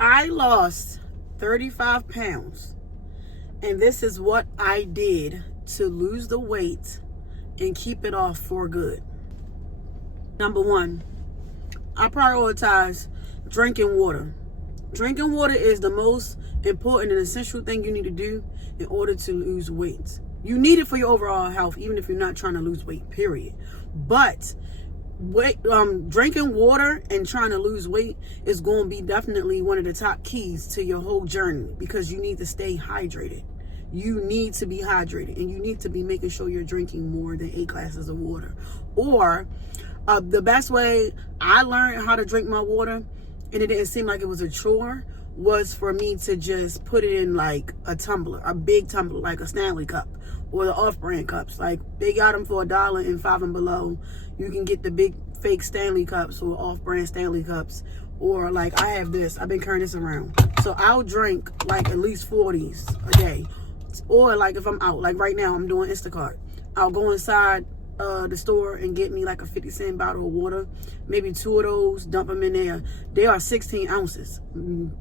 I lost 35 pounds, and this is what I did to lose the weight and keep it off for good. Number one, I prioritize drinking water. Drinking water is the most important and essential thing you need to do in order to lose weight. You need it for your overall health, even if you're not trying to lose weight, period. But drinking water and trying to lose weight is going to be definitely one of the top keys to your whole journey, because you need to stay hydrated. You need to be hydrated, and you need to be making sure you're drinking more than 8 glasses of water. Or the best way I learned how to drink my water, and it didn't seem like it was a chore, was for me to just put it in like a tumbler, a big tumbler, like a Stanley cup, or the off-brand cups. Like, they got them for $1 in 5 and below. You can get the big fake Stanley cups or off-brand Stanley cups. Or like, I have this, I've been carrying this around. So I'll drink like at least 40s a day. Or like if I'm out, like right now I'm doing Instacart, I'll go inside the store and get me like a 50-cent bottle of water, maybe 2 of those, dump them in there. They are 16 ounces.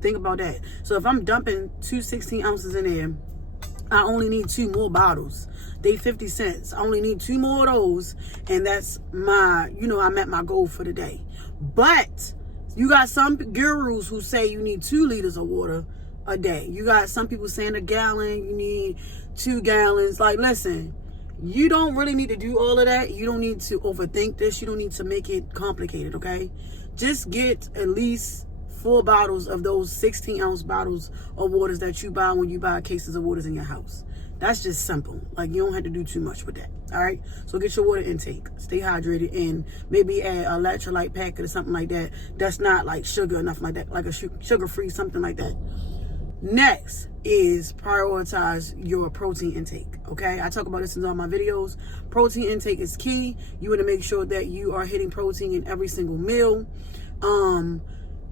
Think about that. So if I'm dumping 2 16 ounces in there, I only need 2 more bottles. They 50 cents. I only need 2 more of those, and that's my, I met my goal for the day. But you got some gurus who say you need 2 liters of water a day. You got some people saying a gallon, you need 2 gallons. Like, listen, you don't really need to do all of that. You don't need to overthink this. You don't need to make it complicated, okay? Just get at least 4 bottles of those 16-ounce bottles of waters that you buy when you buy cases of waters in your house. That's just simple. Like, you don't have to do too much with that, all right? So get your water intake. Stay hydrated, and maybe add an electrolyte packet or something like that. That's not like sugar, nothing like that, like a sugar-free, something like that. Next is prioritize your protein intake, okay? I talk about this in all my videos. Protein intake is key. You want to make sure that you are hitting protein in every single meal.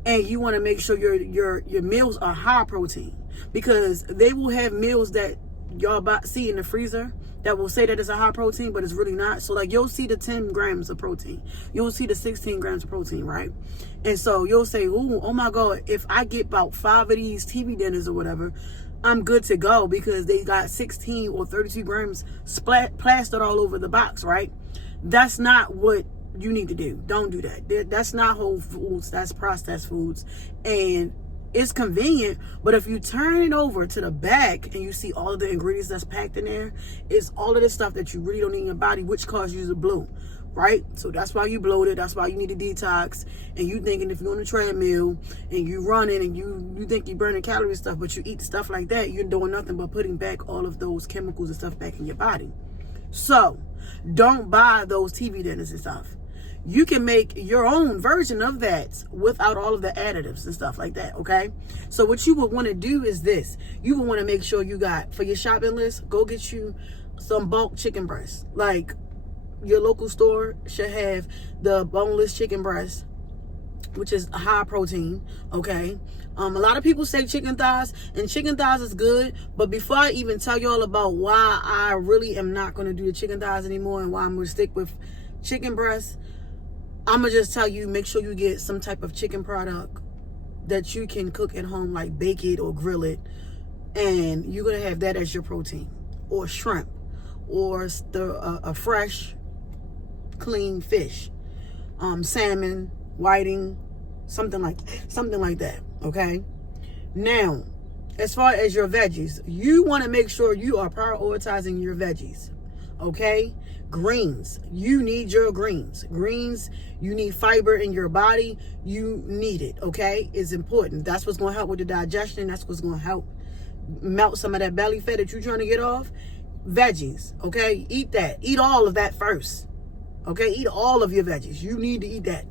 And you want to make sure your meals are high protein, because they will have meals that y'all see in the freezer that will say that it's a high protein, but it's really not. So like, you'll see the 10 grams of protein, you'll see the 16 grams of protein, right? And so you'll say, ooh, oh my God, if I get about 5 of these TV dinners or whatever, I'm good to go, because they got 16 or 32 grams plastered all over the box, right? That's not what you need to do. Don't do that. That's not whole foods. That's processed foods. And it's convenient, but if you turn it over to the back and you see all of the ingredients that's packed in there, it's all of this stuff that you really don't need in your body, which causes you to bloat, right? So that's why you bloated. That's why you need to detox. And you thinking if you're on a treadmill and you running and you think you're burning calories stuff, but you eat stuff like that, you're doing nothing but putting back all of those chemicals and stuff back in your body. So don't buy those TV dinners and stuff. You can make your own version of that without all of the additives and stuff like that, okay? So what you would want to do is this. You would want to make sure you got, for your shopping list, go get you some bulk chicken breasts. Like, your local store should have the boneless chicken breast, which is high protein, okay? A lot of people say chicken thighs, and chicken thighs is good, but before I even tell y'all about why I really am not going to do the chicken thighs anymore and why I'm going to stick with chicken breasts, I'm going to just tell you, make sure you get some type of chicken product that you can cook at home, like bake it or grill it. And you're going to have that as your protein. Or shrimp. Or a fresh, clean fish. Salmon, whiting, something like that. Okay? Now, as far as your veggies, you want to make sure you are prioritizing your veggies. Okay? Greens, you need your greens. You need fiber in your body. You need it, okay? It's important. That's what's going to help with the digestion. That's what's going to help melt some of that belly fat that you're trying to get off. Veggies, okay? Eat that. Eat all of that first, okay? Eat all of your veggies. You need to eat that.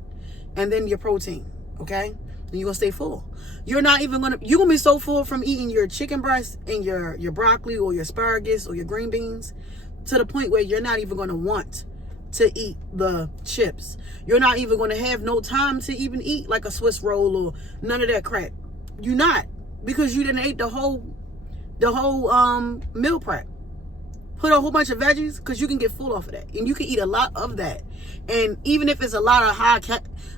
And then your protein, okay? And you're going to stay full. You're going to be so full from eating your chicken breast and your broccoli or your asparagus or your green beans, to the point where you're not even going to want to eat the chips. You're not even going to have no time to even eat like a Swiss roll or none of that crap. You're not, because you didn't eat the whole meal prep. Put a whole bunch of veggies, because you can get full off of that, and you can eat a lot of that. And even if it's a lot of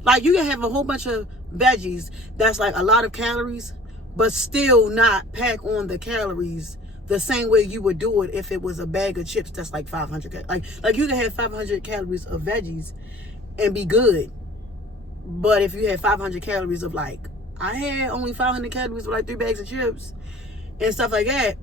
like, you can have a whole bunch of veggies that's like a lot of calories, but still not pack on the calories the same way you would do it if it was a bag of chips that's like 500. Like you can have 500 calories of veggies and be good. But if you had 500 calories of like, I had only 500 calories with like 3 bags of chips and stuff like that,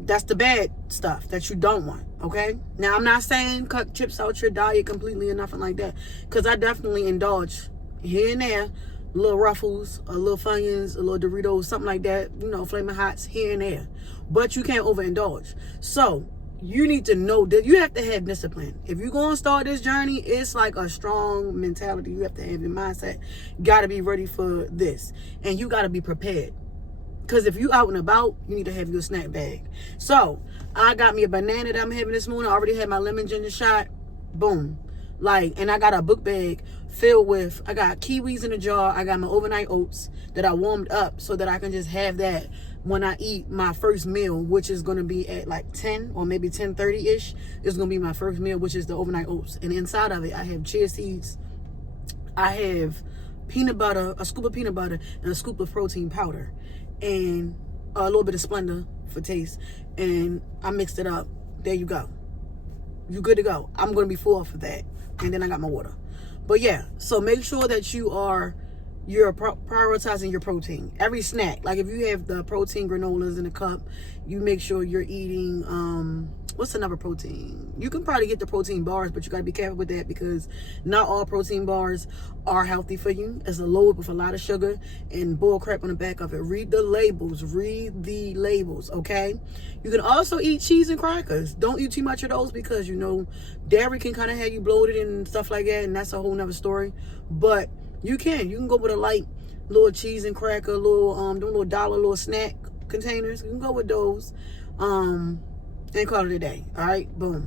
that's the bad stuff that you don't want, okay? Now, I'm not saying cut chips out your diet completely or nothing like that, because I definitely indulge here and there, little Ruffles, a little Funyuns, a little Doritos, something like that, you know, Flaming Hots here and there. But you can't overindulge. So, you need to know that you have to have discipline. If you're going to start this journey, it's like a strong mentality. You have to have your mindset. Got to be ready for this. And you got to be prepared. Because if you out and about, you need to have your snack bag. So, I got me a banana that I'm having this morning. I already had my lemon ginger shot. Boom. Like, and I got a book bag filled with, I got kiwis in a jar. I got my overnight oats that I warmed up so that I can just have that when I eat my first meal, which is going to be at like 10 or maybe 10:30-ish. It's going to be my first meal, which is the overnight oats. And inside of it, I have chia seeds. I have peanut butter, a scoop of peanut butter, and a scoop of protein powder. And a little bit of Splenda for taste. And I mixed it up. There you go. You're good to go. I'm going to be full for that. And then I got my water. But yeah, so make sure that you're prioritizing your protein. Every snack, like if you have the protein granolas in a cup, you make sure you're eating, what's another protein? You can probably get the protein bars, but you got to be careful with that because not all protein bars are healthy for you. It's loaded with a lot of sugar and bull crap on the back of it. Read the labels. Read the labels, okay? You can also eat cheese and crackers. Don't eat too much of those because, you know, dairy can kind of have you bloated and stuff like that, and that's a whole nother story. But you can go with a light little cheese and cracker, them little dollar little snack containers. You can go with those. And call it a day. All right, boom.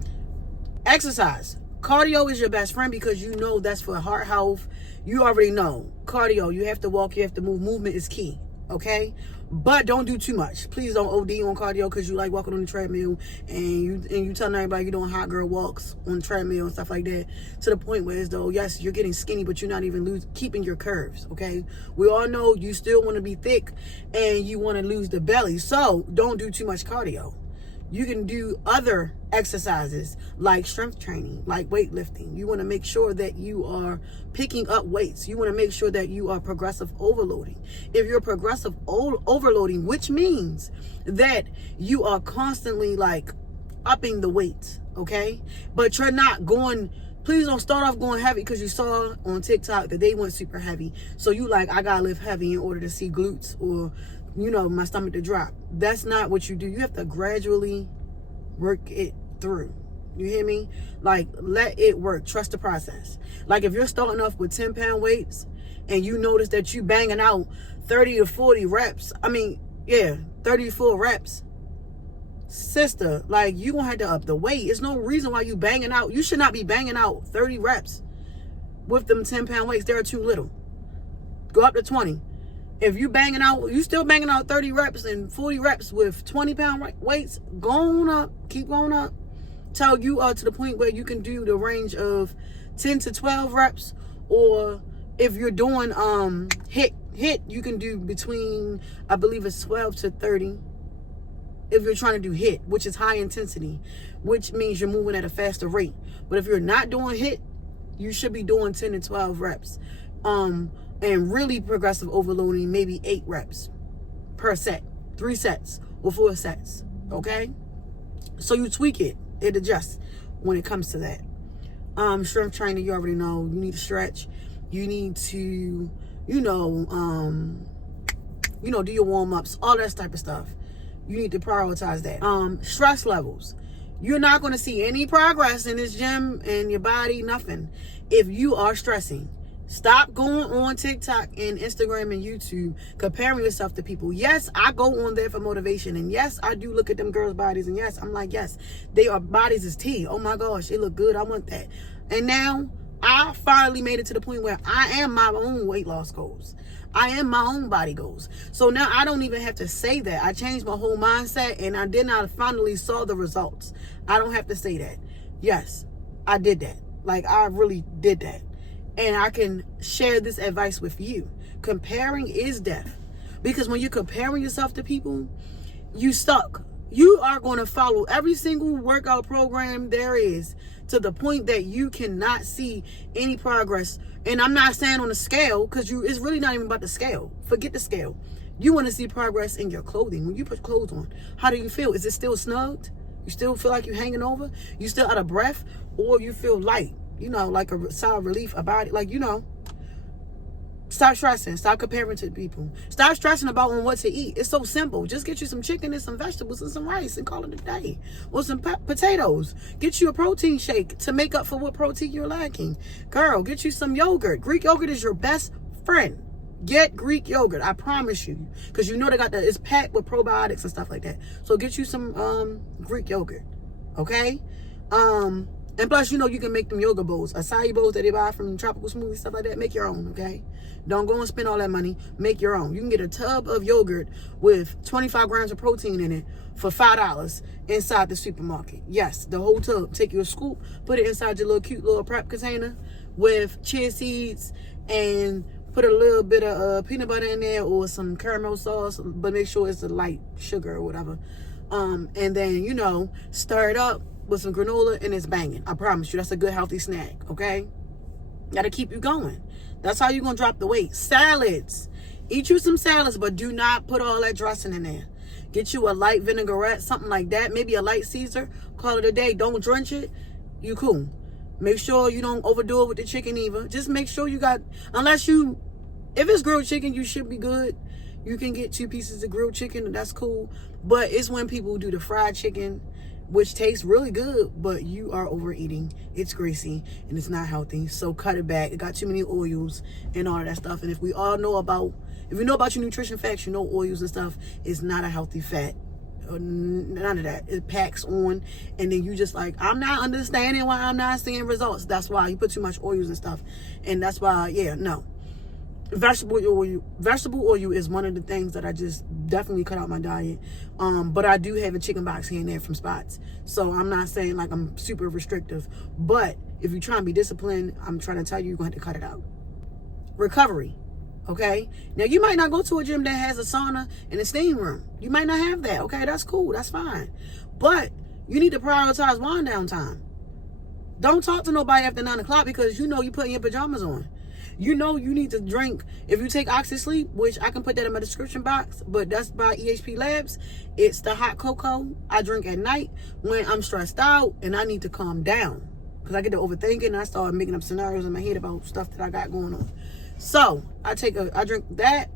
Exercise. Cardio is your best friend because you know that's for heart health. You already know cardio. You have to walk. You have to move. Movement is key. Okay, but don't do too much. Please don't OD on cardio because you like walking on the treadmill and you telling everybody you're doing hot girl walks on the treadmill and stuff like that to the point where as though yes you're getting skinny but you're not even keeping your curves. Okay, we all know you still want to be thick and you want to lose the belly, so don't do too much cardio. You can do other exercises like strength training, like weightlifting. You want to make sure that you are picking up weights. You want to make sure that you are progressive overloading. If you're progressive overloading, which means that you are constantly like upping the weight, okay? But you're not going, please don't start off going heavy because you saw on TikTok that they went super heavy. So you like, I got to lift heavy in order to see glutes or you know, my stomach to drop. That's not what you do. You have to gradually work it through. You hear me? Like, let it work. Trust the process. Like, if you're starting off with 10-pound weights and you notice that you banging out 30 to 40 reps, 30 to 40 reps, sister, like, you gonna have to up the weight. There's no reason why you banging out. You should not be banging out 30 reps with them 10-pound weights. They're too little. Go up to 20. If you still banging out 30 reps and 40 reps with 20-pound weights, go on up, keep going up, till you are to the point where you can do the range of 10 to 12 reps, or if you're doing HIIT, you can do between, I believe it's 12 to 30. If you're trying to do HIIT, which is high intensity, which means you're moving at a faster rate. But if you're not doing HIIT, you should be doing 10 to 12 reps. And really progressive overloading, maybe 8 reps per set, 3 sets or 4 sets, okay? So you tweak it, it adjusts when it comes to that. Strength training, you already know, you need to stretch. You need to, do your warm-ups, all that type of stuff. You need to prioritize that. Stress levels. You're not going to see any progress in this gym and your body, nothing, if you are stressing. Stop going on TikTok and Instagram and YouTube comparing yourself to people. Yes, I go on there for motivation. And yes, I do look at them girls' bodies. And yes, I'm like, yes, bodies is tea. Oh my gosh, they look good. I want that. And now I finally made it to the point where I am my own weight loss goals. I am my own body goals. So now I don't even have to say that. I changed my whole mindset and I finally saw the results. I don't have to say that. Yes, I did that. Like, I really did that. And I can share this advice with you Comparing is death. Because when you're comparing yourself to people, you stuck. You are going to follow every single workout program there is to the point that you cannot see any progress. And I'm not saying on the scale, because it's really not even about the scale. Forget the scale. You want to see progress in your clothing. When you put clothes on, how do you feel? Is it still snugged? You still feel like you're hanging over? You still out of breath? Or you feel light? You know, like a sigh of relief about it. Like, you know. Stop stressing. Stop comparing to people. Stop stressing about what to eat. It's so simple. Just get you some chicken and some vegetables and some rice and call it a day. Or some potatoes. Get you a protein shake to make up for what protein you're lacking. Girl, get you some yogurt. Greek yogurt is your best friend. Get Greek yogurt. I promise you. Because you know they got it's packed with probiotics and stuff like that. So get you some Greek yogurt. Okay? And plus, you know, you can make them yoga bowls. Acai bowls that they buy from Tropical Smoothie, stuff like that. Make your own, okay? Don't go and spend all that money. Make your own. You can get a tub of yogurt with 25 grams of protein in it for $5 inside the supermarket. Yes, the whole tub. Take you a scoop, put it inside your little cute little prep container with chia seeds and put a little bit of peanut butter in there or some caramel sauce, but make sure it's a light sugar or whatever. And then, you know, stir it up with some granola and it's banging. I promise you, that's a good healthy snack, okay? Gotta keep you going. That's how you're gonna drop the weight. Salads. Eat you some salads, but do not put all that dressing in there. Get you a light vinaigrette, something like that. Maybe a light Caesar. Call it a day. Don't drench it. You cool. Make sure you don't overdo it with the chicken either. Just make sure you got, if it's grilled chicken, you should be good. You can get 2 pieces of grilled chicken, and that's cool. But it's when people do the fried chicken, which tastes really good, but you are overeating. It's greasy and it's not healthy. So cut it back. It got too many oils and all of that stuff. And if you know about your nutrition facts, you know oils and stuff is not a healthy fat. None of that. It packs on, and then you just like, I'm not understanding why I'm not seeing results. That's why you put too much oils and stuff. And that's why, no. Vegetable oil is one of the things that I just definitely cut out my diet. But I do have a chicken box here and there from Spots. So I'm not saying like I'm super restrictive. But if you're trying to be disciplined, I'm trying to tell you, you're going to have to cut it out. Recovery. Okay? Now, you might not go to a gym that has a sauna and a steam room. You might not have that. Okay? That's cool. That's fine. But you need to prioritize wind down time. Don't talk to nobody after 9 o'clock because you know you're putting your pajamas on. You know you need to drink. If you take OxySleep, which I can put that in my description box, but that's by EHP Labs. It's the hot cocoa I drink at night when I'm stressed out and I need to calm down. Because I get to overthinking and I start making up scenarios in my head about stuff that I got going on. So I drink that,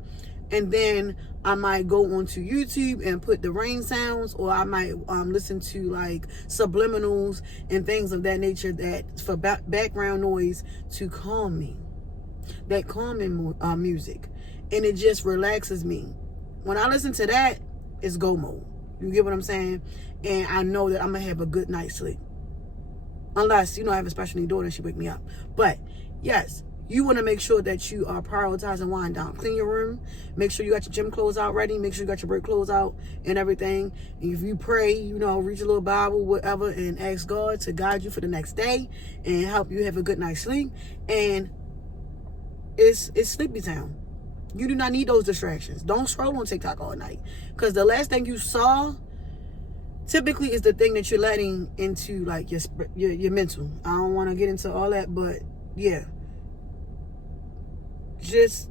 and then I might go onto YouTube and put the rain sounds, or I might listen to like subliminals and things of that nature that for background noise to calm me. That calming music, and it just relaxes me. When I listen to that, it's go mode. You get what I'm saying? And I know that I'm gonna have a good night's sleep, unless I have a special needs daughter and she wake me up. But yes, you want to make sure that you are prioritizing wind down. Clean your room. Make sure you got your gym clothes out ready. Make sure you got your break clothes out and everything. And if you pray, read your little Bible, whatever, and ask God to guide you for the next day and help you have a good night's sleep. And it's sleepy time. You do not need those distractions. Don't scroll on TikTok all night, because the last thing you saw typically is the thing that you're letting into like your mental. I don't want to get into all that, but yeah, just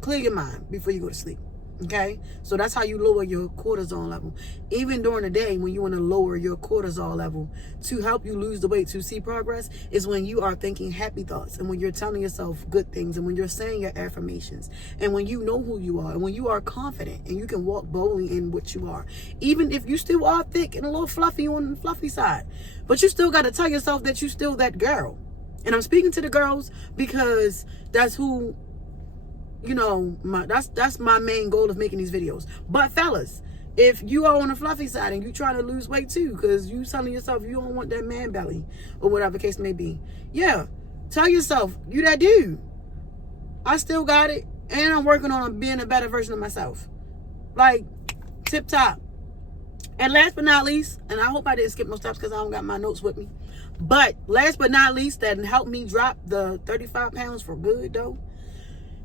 clear your mind before you go to sleep. Okay, so that's how you lower your cortisol level. Even during the day, when you want to lower your cortisol level to help you lose the weight, to see progress, is when you are thinking happy thoughts, and when you're telling yourself good things, and when you're saying your affirmations, and when you know who you are, and when you are confident and you can walk boldly in what you are. Even if you still are thick and a little fluffy on the fluffy side, but you still got to tell yourself that you still that girl. And I'm speaking to the girls because that's who, that's my main goal of making these videos. But fellas, if you are on the fluffy side and you trying to lose weight too, because you telling yourself you don't want that man belly or whatever the case may be, tell yourself you that dude. I still got it, and I'm working on being a better version of myself. Like, tip top. And last but not least, and I hope I didn't skip no steps because I don't got my notes with me, but last but not least, that helped me drop the 35 pounds for good though,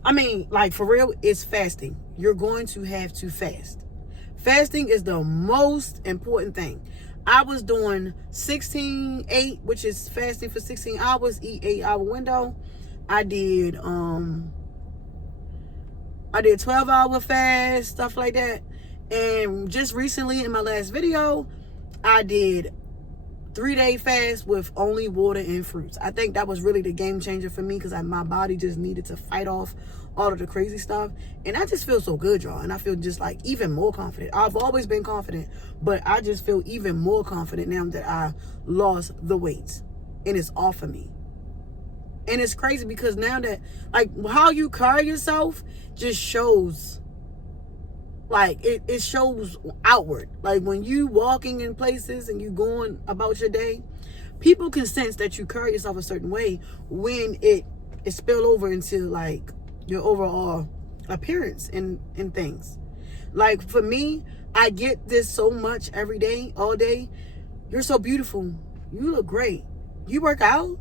I mean, like, for real, it's fasting. You're going to have to fast. Fasting is the most important thing. I was doing 16-8, which is fasting for 16 hours, eat 8-hour window. I did 12-hour fast, stuff like that. And just recently in my last video, I did 3-day fast with only water and fruits. I think that was really the game changer for me, because my body just needed to fight off all of the crazy stuff. And I just feel so good, y'all. And I feel just like even more confident. I've always been confident, but I just feel even more confident now that I lost the weight and it's off of me. And it's crazy because now that, like, how you carry yourself just shows, like, it shows outward. Like, when you walking in places and you going about your day, people can sense that you carry yourself a certain way when it spill over into, like, your overall appearance and things. Like, for me, I get this so much every day, all day. You're so beautiful. You look great. You work out?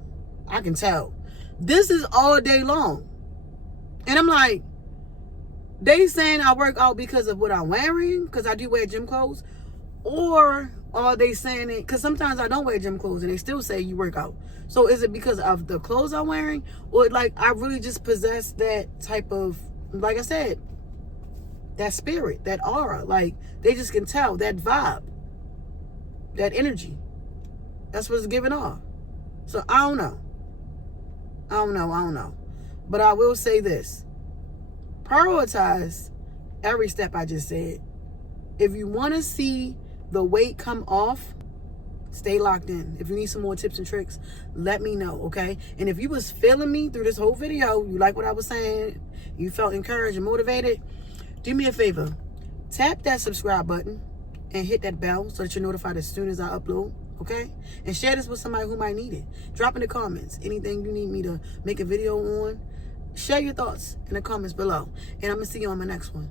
I can tell. This is all day long. And I'm like, they saying I work out because of what I'm wearing, because I do wear gym clothes, or are they saying it because sometimes I don't wear gym clothes and they still say you work out? So is it because of the clothes I'm wearing, or like I really just possess that type of, like I said, that spirit, that aura? Like, they just can tell that vibe, that energy. That's what's giving off. So I don't know. But I will say this. Prioritize every step I just said. If you want to see the weight come off, stay locked in. If you need some more tips and tricks, let me know, okay? And if you was feeling me through this whole video, you like what I was saying, you felt encouraged and motivated, do me a favor. Tap that subscribe button and hit that bell so that you're notified as soon as I upload. Okay? And share this with somebody who might need it. Drop in the comments anything you need me to make a video on. Share your thoughts in the comments below. And I'm going to see you on my next one.